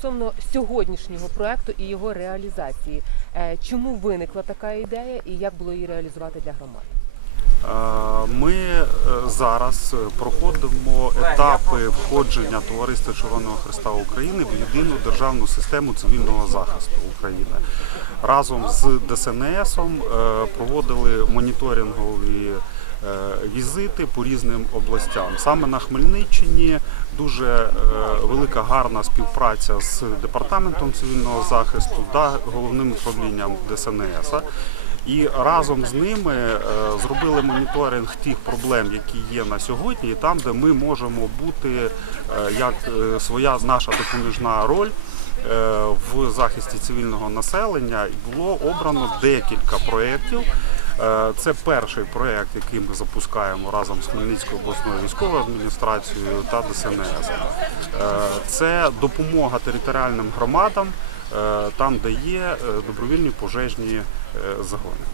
стосовно сьогоднішнього проекту і його реалізації. Е, Чому виникла така ідея і як було її реалізувати для громад? Е, Ми е, зараз проходимо етапи входження Товариства Червоного Христа України в єдину державну систему цивільного захисту України. Разом з ДСНСом проводили моніторингові візити по різним областям. Саме на Хмельниччині дуже е, велика гарна співпраця з департаментом цивільного захисту та головним управлінням ДСНС. І разом з ними е, зробили моніторинг тих проблем, які є на сьогодні, і там, де ми можемо бути е, як е, своя наша допоміжна роль е, в захисті цивільного населення. Було обрано декілька проєктів. Е, Це перший проєкт, який ми запускаємо разом з Хмельницькою обласною військовою адміністрацією та ДСНС. Е, Це допомога територіальним громадам, е, там, де є добровільні пожежні загони.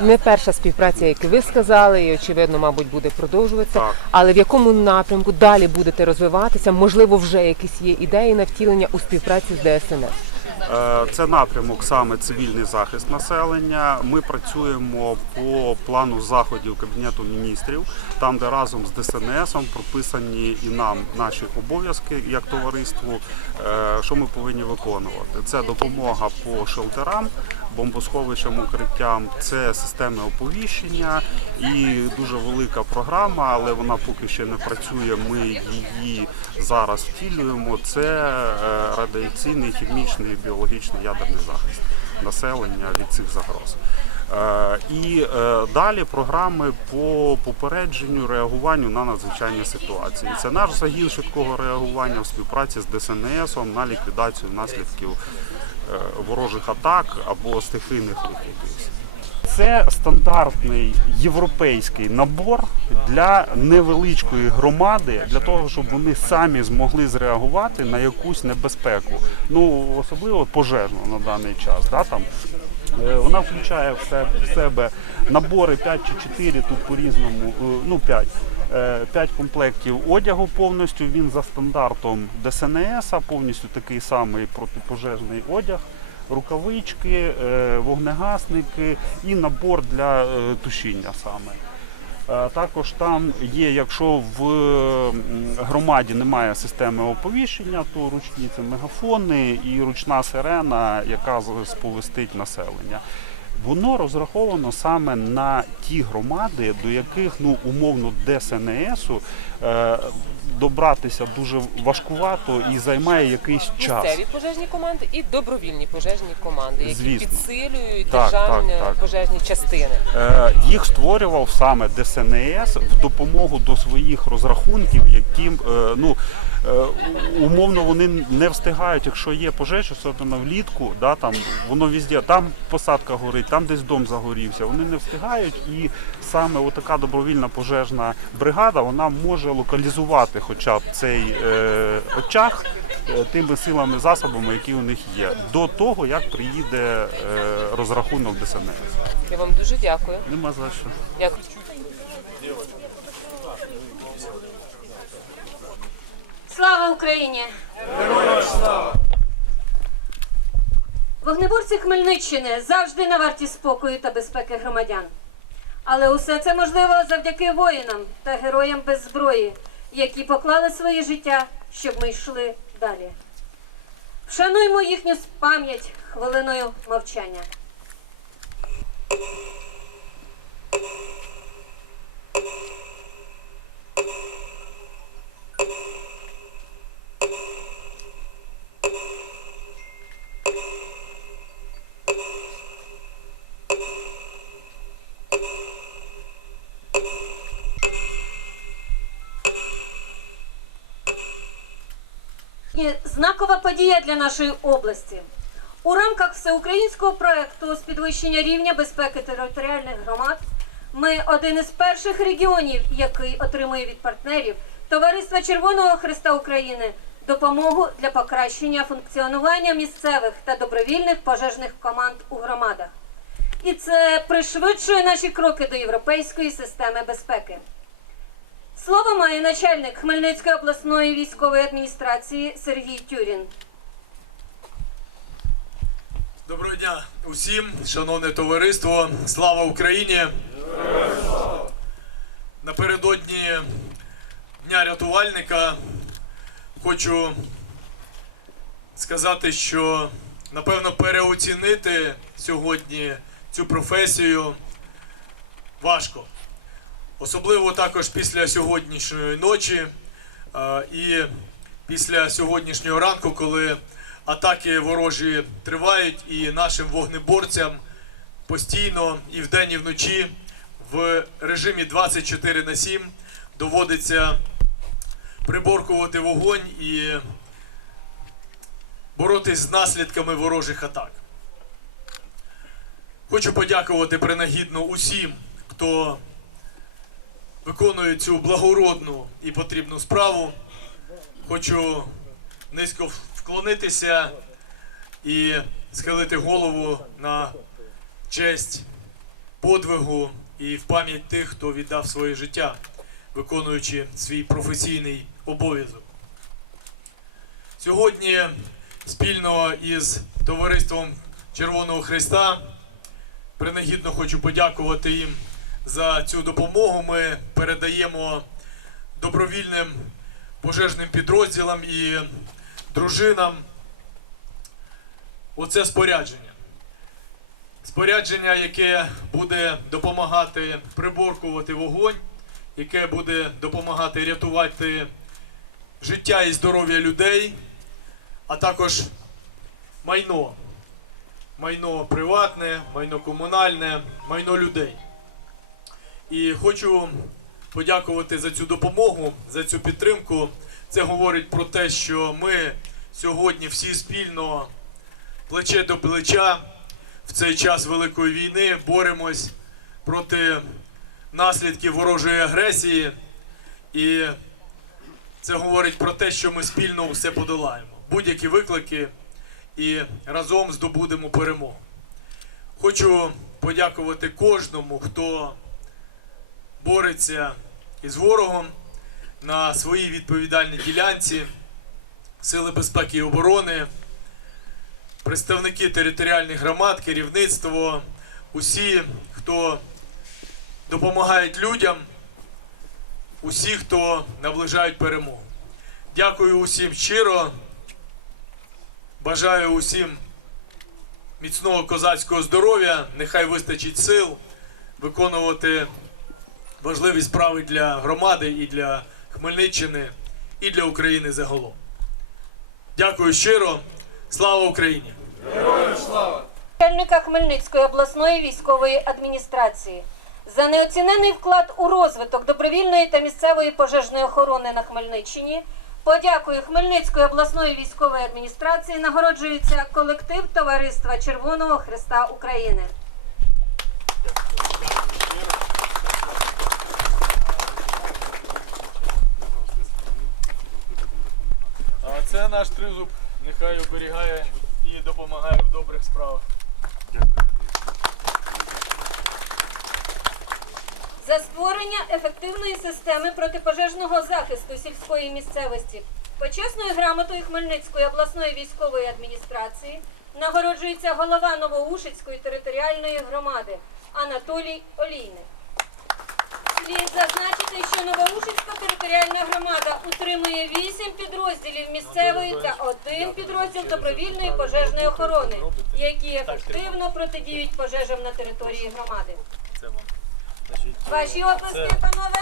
Не перша співпраця, як і ви сказали, і очевидно, мабуть, буде продовжуватися. Так. Але в якому напрямку далі будете розвиватися? Можливо, вже якісь є ідеї на втілення у співпраці з ДСНС? Е, Це напрямок саме цивільний захист населення. Ми працюємо по плану заходів Кабінету міністрів, там, де разом з ДСНСом прописані і нам наші обов'язки як товариству, е, що ми повинні виконувати. Це допомога по шелтерам, бомбосховищам, укриттям, це системи оповіщення і дуже велика програма, але вона поки ще не працює. Ми її зараз втілюємо. Це е, радіаційний, хімічний, біологічний ядерний захист населення від цих загроз. Е, І е, далі програми по попередженню, реагуванню на надзвичайні ситуації. Це наш загін швидкого реагування в співпраці з ДСНСом на ліквідацію наслідків ворожих атак або стихійних лихих. Це стандартний європейський набор для невеличкої громади, для того, щоб вони самі змогли зреагувати на якусь небезпеку. Ну особливо пожежну на даний час. Да, там. Е, Вона включає в себе, набори 5 чи 4, тут по-різному, е, ну 5. 5 комплектів одягу повністю. Він за стандартом ДСНС, повністю такий самий протипожежний одяг рукавички, е, вогнегасники і набор для е, тушіння саме. Е, Також там є, якщо в громаді немає системи оповіщення, то ручні це мегафони і ручна сирена, яка сповістить населення. Воно розраховано саме на ті громади, до яких ну умовно ДСНСу е, добратися дуже важкувато і займає якийсь час. Місцеві пожежні команди і добровільні пожежні команди, які Звісно. підсилюють Так, державні так, так. пожежні частини. Е, Їх створював саме ДСНС в допомогу до своїх розрахунків, яким е, ну умовно вони не встигають, якщо є пожежа, особливо влітку, да, там воно везде, там посадка горить, там десь дом загорівся. Вони не встигають, і саме отака добровільна пожежна бригада вона може локалізувати хоча б цей е, очаг е, тими силами, засобами, які у них є, до того як приїде е, розрахунок ДСНС. Я вам дуже дякую. Нема за що. Дякую. Слава Україні! Героям слава! Вогнеборці Хмельниччини завжди на варті спокою та безпеки громадян. Але усе це можливо завдяки воїнам та героям без зброї, які поклали своє життя, щоб ми йшли далі. Вшануймо їхню пам'ять хвилиною мовчання. І знакова подія для нашої області. У рамках всеукраїнського проекту з підвищення рівня безпеки територіальних громад ми один із перших регіонів, який отримує від партнерів Товариства Червоного Христа України допомогу для покращення функціонування місцевих та добровільних пожежних команд у громадах. І це пришвидшує наші кроки до європейської системи безпеки. Слово має начальник Хмельницької обласної військової адміністрації Сергій Тюрін. Доброго дня усім, шановне товариство, слава Україні! Напередодні Дня рятувальника хочу сказати, що напевно переоцінити сьогодні цю професію важко. Особливо також після сьогоднішньої ночі е, і після сьогоднішнього ранку, коли атаки ворожі тривають, і нашим вогнеборцям постійно і вдень, і вночі в режимі 24 на 7 доводиться приборкувати вогонь і боротись з наслідками ворожих атак. Хочу подякувати принагідно усім, хто виконує цю благородну і потрібну справу. Хочу низько вклонитися і схилити голову на честь подвигу і в пам'ять тих, хто віддав своє життя, виконуючи свій професійний обов'язок. Сьогодні спільно із товариством Червоного Христа принагідно хочу подякувати їм за цю допомогу. Ми передаємо добровільним пожежним підрозділам і дружинам оце спорядження. Спорядження, яке буде допомагати приборкувати вогонь, яке буде допомагати рятувати життя і здоров'я людей, а також майно. Майно приватне, майно комунальне, майно людей. І хочу подякувати за цю допомогу, за цю підтримку. Це говорить про те, що ми сьогодні всі спільно плече до плеча в цей час великої війни боремось проти наслідків ворожої агресії. І це говорить про те, що ми спільно все подолаємо. Будь-які виклики і разом здобудемо перемогу. Хочу подякувати кожному, хто бореться із ворогом на своїй відповідальній ділянці, Сили безпеки і оборони, представники територіальних громад, керівництво, усі, хто допомагають людям, усі, хто наближають перемогу. Дякую усім щиро. Бажаю усім міцного козацького здоров'я, нехай вистачить сил виконувати важливі справи для громади і для Хмельниччини, і для України загалом. Дякую щиро. Слава Україні! Начальника Хмельницької обласної військової адміністрації за неоцінений вклад у розвиток добровільної та місцевої пожежної охорони на Хмельниччині. Подякую Хмельницької обласної військової адміністрації. Нагороджується колектив Товариства Червоного Христа України. А це наш тризуб, нехай оберігає і допомагає в добрих справах. За створення ефективної системи протипожежного захисту сільської місцевості почесною грамотою Хмельницької обласної військової адміністрації нагороджується голова Новоушицької територіальної громади Анатолій Олійник. Слід зазначити, що Новоушицька територіальна громада утримує 8 підрозділів місцевої та один підрозділ добровільної пожежної охорони, які ефективно протидіють пожежам на території громади. Ваші оплески, панове.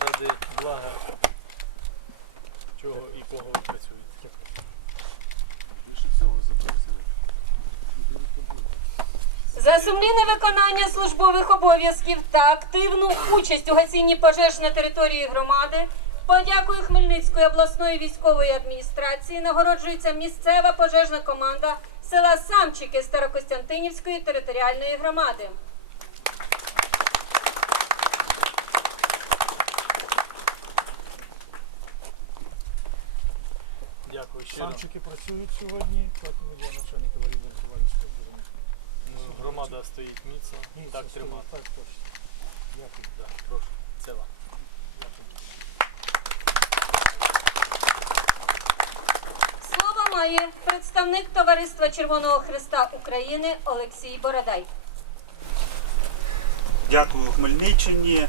ради блага чого і кого ви працюєте. За сумлінне виконання службових обов'язків та активну участь у гасінні пожеж на території громади. Подякую Хмельницької обласної військової адміністрації. Нагороджується місцева пожежна команда села Самчики Старокостянтинівської територіальної громади. Дякую. Самчики працюють сьогодні, тому я начальник аварійно рятувальної служби. Громада стоїть міцно. так тримати. Так, Да, прошу. Це вам. Слово має представник Товариства Червоного Христа України Олексій Бородай. Дякую Хмельниччині.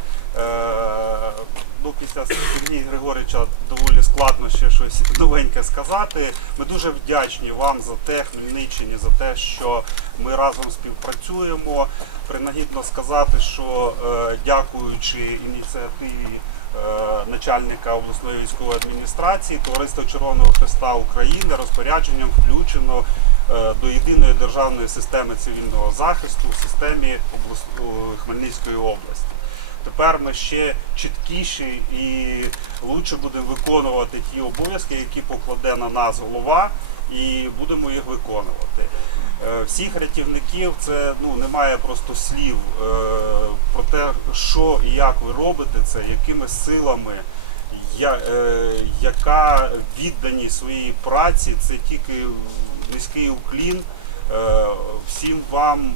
Після Сергія Григорича доволі складно ще щось новеньке сказати. Ми дуже вдячні вам за те, Хмельниччині, за те, що ми разом співпрацюємо. Принагідно сказати, що е, дякуючи ініціативі е, начальника обласної військової адміністрації, Товариство Червоного Христа України розпорядженням включено е, до єдиної державної системи цивільного захисту в системі Хмельницької області. Тепер ми ще чіткіші і лучше будемо виконувати ті обов'язки, які покладе на нас голова, і будемо їх виконувати. Е, Всіх рятівників це ну немає просто слів е, про те, що і як ви робите це, якими силами, я, е, яка відданість своїй праці, це тільки низький уклін. Е, всім вам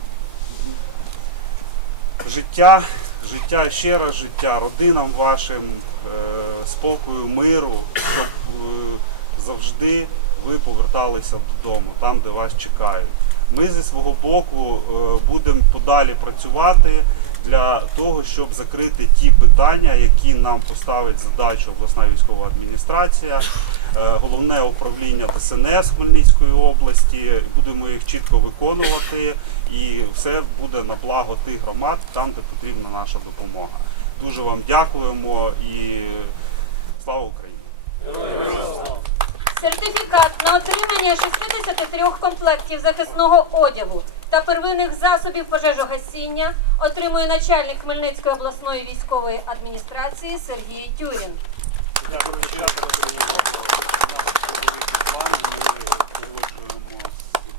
життя, життя, ще раз життя, родинам вашим, е, спокою, миру, щоб е, завжди ви поверталися додому, там, де вас чекають. Ми зі свого боку е, будемо подалі працювати для того, щоб закрити ті питання, які нам поставить задачу обласна військова адміністрація, е, головне управління ДСНС Хмельницької області. Будемо їх чітко виконувати, і все буде на благо тих громад, там, де потрібна наша допомога. Дуже вам дякуємо і слава Україні! Сертифікат на отримання 63 комплектів захисного одягу та первинних засобів пожежогасіння отримує начальник Хмельницької обласної військової адміністрації Сергій Тюрін. Дякую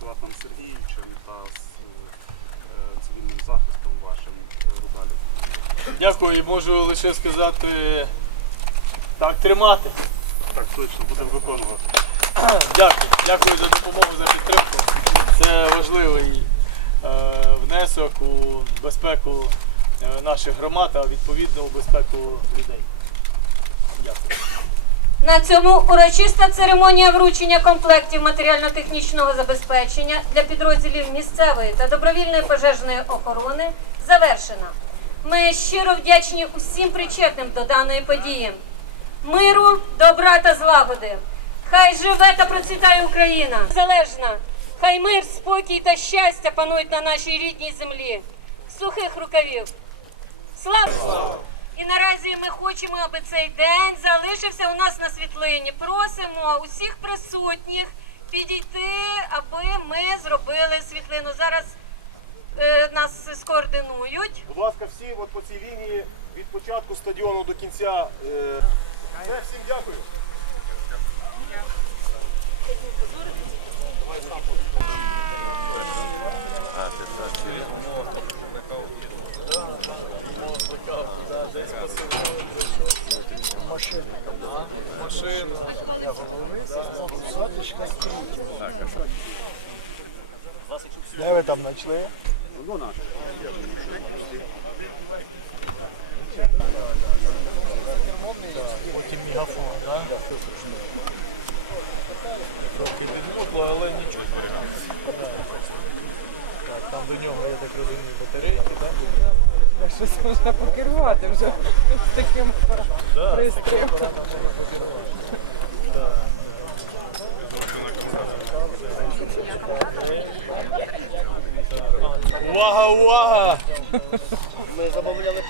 Влатом Сергійовичем та з цивільним захистом вашим е, Дякую, і можу лише сказати так тримати. Так, точно, будемо виконувати. Дякую. Дякую за допомогу, за підтримку. Це важливий внесок у безпеку е, наших громад, а відповідно у безпеку людей. Дякую. На цьому урочиста церемонія вручення комплектів матеріально-технічного забезпечення для підрозділів місцевої та добровільної пожежної охорони завершена. Ми щиро вдячні усім причетним до даної події. Миру, добра та злагоди. Хай живе та процвітає Україна! Залежна! Хай мир, спокій та щастя панують на нашій рідній землі. Сухих рукавів. Слава! І наразі ми хочемо, аби цей день залишився у нас на світлині. Просимо усіх присутніх підійти, аби ми зробили світлину. Зараз е, нас скоординують. Будь ласка, всі от по цій лінії від початку стадіону до кінця. Е... Все, всім дякую. Де ви там знайшли? Потім мегафон, так? Трохи відмокло, але нічого. Так, там до нього, я так розумію, батарейки, так? Щось можна покерувати вже з таким пристроєм. Увага, увага! Ми замовляли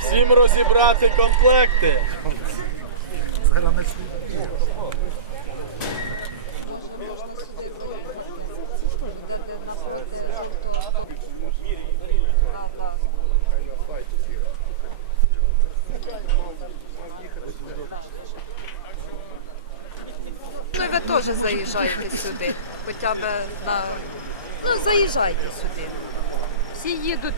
Всім розібрати комплекти. Ну, ви теж заїжджайте сюди, хоча б на... Ну, заїжджайте сюди. Всі їдуть